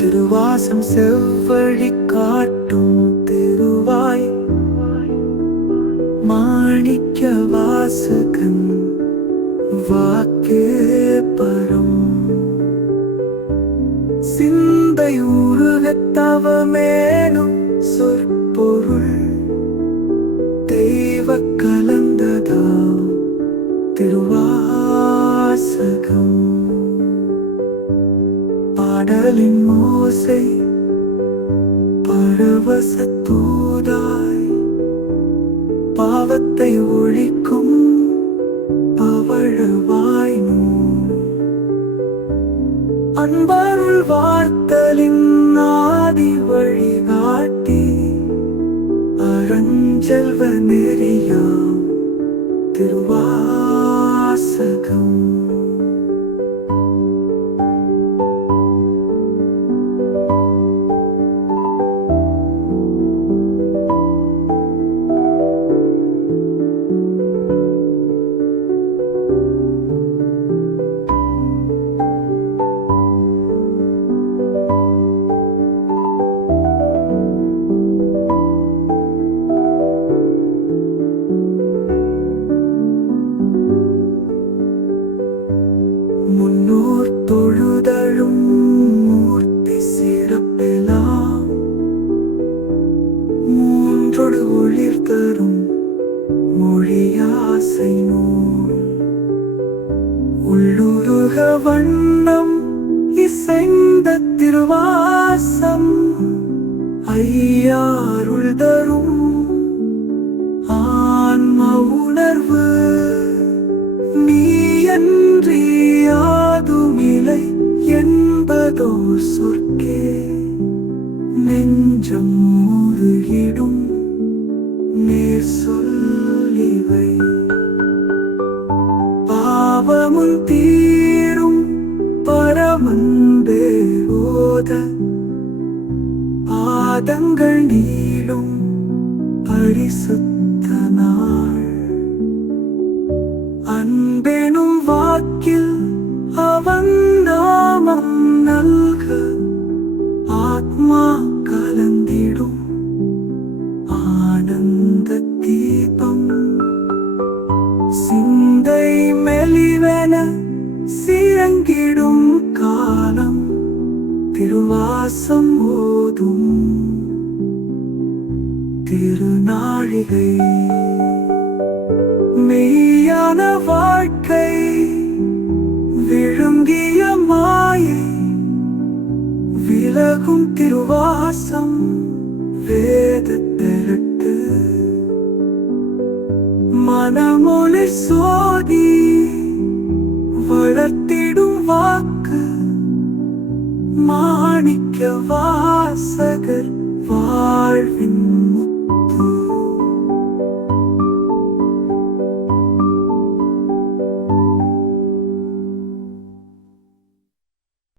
திருவாசம் செவ்வழி காட்டும் திருவாய். மாணிக்க வாசகன் வாக்கு பரம். சிந்தை உருகத்தவமேனும் சொற்பொருள் தெய்வ கலந்ததா திருவாசகம். கடலின் ஓசை பரவச தூதாய் பாவத்தை ஒழிக்கும் பவழவாய் அன்பருள் வார்த்தலின் ஆதி வழிகாட்டி அரஞ்செல்வ நெறியாம் திருவாசகம். தொழுதழும் மூர்த்தி சிறப்பெலாம் மூன்றொடு ஒளிர் தரும் மொழியாசை நூல் உள்ளுருக வண்ணம் இசைந்த திருவாசம் ஐயாருள் தரும் யாதுமில்லை என்பதோ சொற்கே. நெஞ்சம் முருகிடும் நேர் சொல்லிவை பாவமும் தீரும் பரமன்பே ஓத பாதங்கள் நீளும் பரிசுத்த ஆனந்த தீபம். சிந்தை மெலிவென சிறங்கிடும் காலம். திருவாசம் ஓதும் திருநாழிகை. மெய்யான வாழ்க்கை விழுங்கிய மாயை. விலகும் திருவாசம் வேத திரட்டு மனமொழி சோதி வளர்த்திடும் வாக்கு மாணிக்க வாசகர் வாழ்வின்